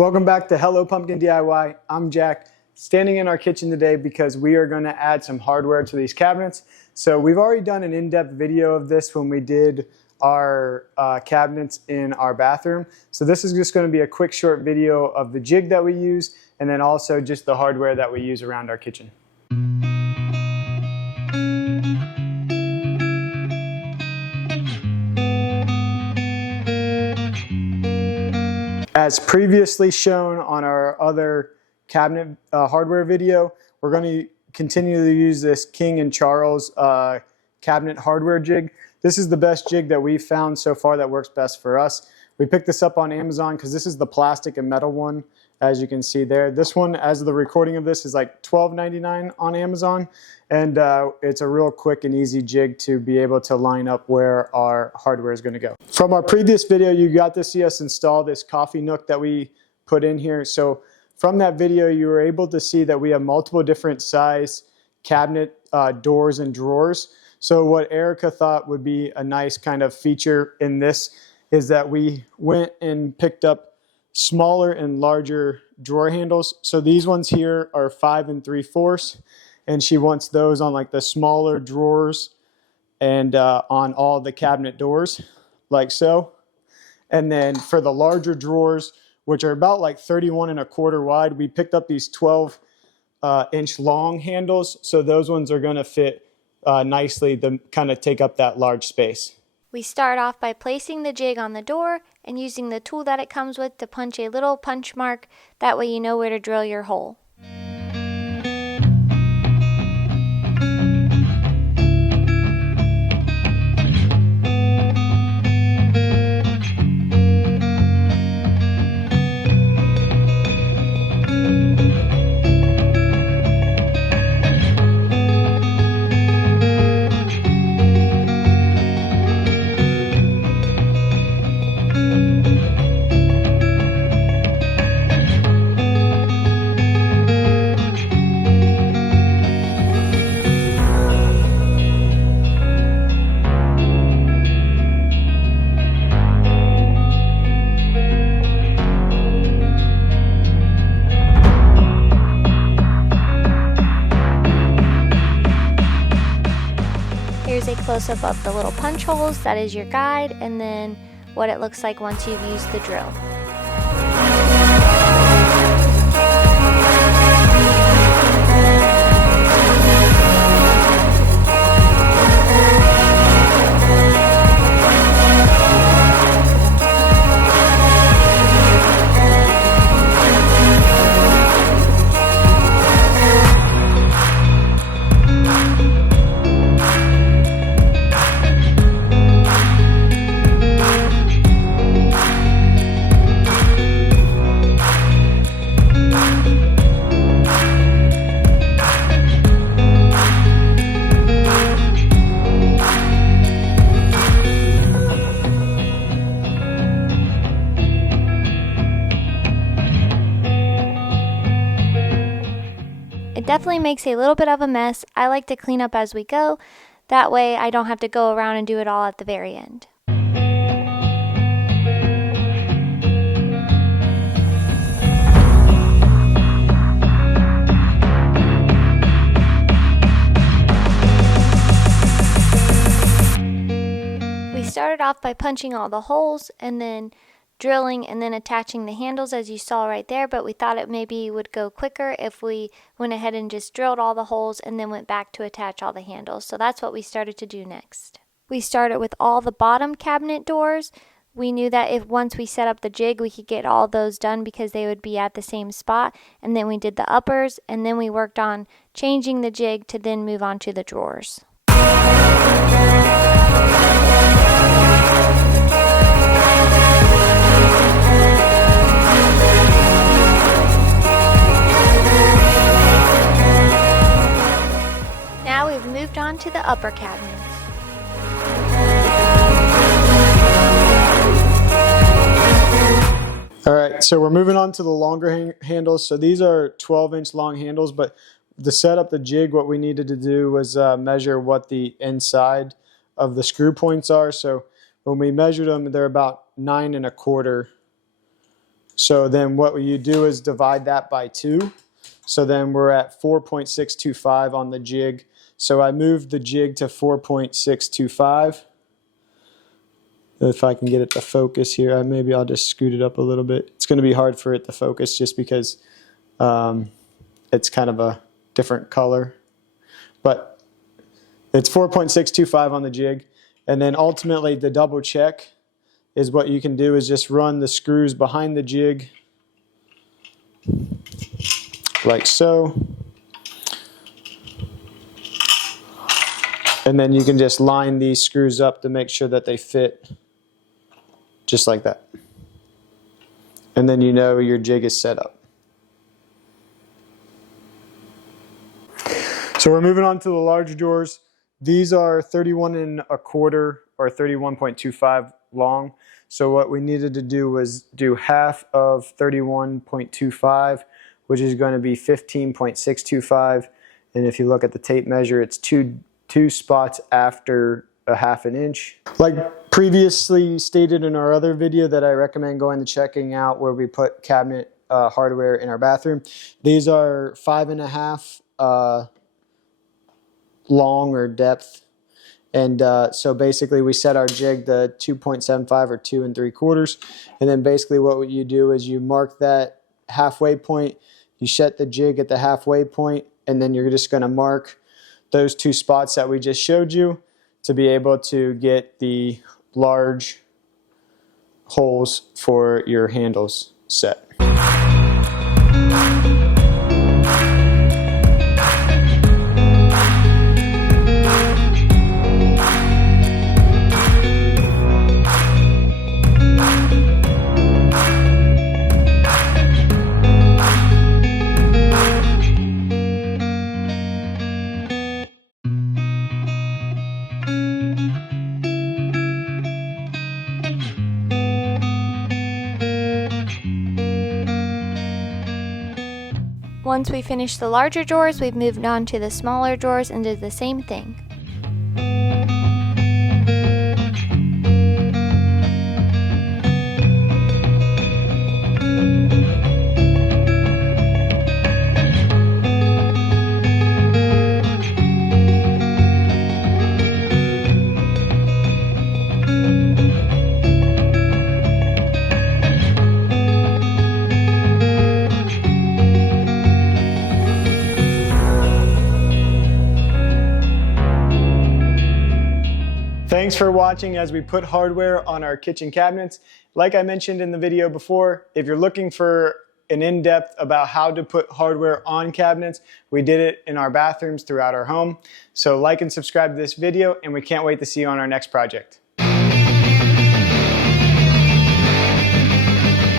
Welcome back to Hello Pumpkin DIY. I'm Jack, standing in our kitchen today because we are going to add some hardware to these cabinets. So we've already done an in-depth video of this when we did our cabinets in our bathroom. So this is just going to be a quick short video of the jig that we use and then also just the hardware that we use around our kitchen. As previously shown on our other cabinet hardware video, we're going to continue to use this King and Charles cabinet hardware jig. This is the best jig that we've found so far that works best for us. We picked this up on Amazon because this is the plastic and metal one, as you can see there. This one, as of the recording of this, is like $12.99 on Amazon, and it's a real quick and easy jig to be able to line up where our hardware is going to go. From our previous video, you got to see us install this coffee nook that we put in here. So from that video, you were able to see that we have multiple different size cabinet doors and drawers. So what Erica thought would be a nice kind of feature in this is that we went and picked up smaller and larger drawer handles. So these ones here are 5 3/4, and she wants those on like the smaller drawers and on all the cabinet doors, like so. And then for the larger drawers, which are about like 31 1/4 wide, we picked up these 12-inch long handles. So those ones are going to fit nicely to kind of take up that large space. We start off by placing the jig on the door and using the tool that it comes with to punch a little punch mark. That way you know where to drill your hole. Here's a close-up of the little punch holes. That is your guide, and then what it looks like once you've used the drill. It definitely makes a little bit of a mess. I like to clean up as we go. That way I don't have to go around and do it all at the very end. We started off by punching all the holes and then drilling and then attaching the handles as you saw right there, but we thought it maybe would go quicker if we went ahead and just drilled all the holes and then went back to attach all the handles. So that's what we started to do next. We started with all the bottom cabinet doors. We knew that if once we set up the jig, we could get all those done because they would be at the same spot. And then we did the uppers, and then we worked on changing the jig to then move on to the drawers. Now we've moved on to the upper cabinets. All right, so we're moving on to the longer handles. So these are 12-inch long handles, but to set up the jig, what we needed to do was measure what the inside of the screw points are. So when we measured them, they're about 9 1/4 So then what you do is divide that by 2. So then we're at 4.625 on the jig. So I moved the jig to 4.625. If I can get it to focus here, maybe I'll just scoot it up a little bit. It's going to be hard for it to focus just because it's kind of a different color. But it's 4.625 on the jig. And then ultimately the double check is what you can do is just run the screws behind the jig like so. And then you can just line these screws up to make sure that they fit just like that. And then you know your jig is set up. So we're moving on to the larger drawers. These are 31 1/4 or 31.25 long. So what we needed to do was do half of 31.25, which is going to be 15.625. And if you look at the tape measure, it's two spots after a 1/2 inch. Like previously stated in our other video that I recommend going and checking out, where we put cabinet hardware in our bathroom. These are 5.5 long or depth. And so basically we set our jig to 2.75 or 2 3/4. And then basically what you do is you mark that halfway point, you set the jig at the halfway point, and then you're just going to mark those 2 spots that we just showed you to be able to get the large holes for your handles set. Once we finish the larger drawers, we've moved on to the smaller drawers and did the same thing. Thanks for watching as we put hardware on our kitchen cabinets. Like I mentioned in the video before, if you're looking for an in-depth about how to put hardware on cabinets, we did it in our bathrooms throughout our home. So like and subscribe to this video, and we can't wait to see you on our next project.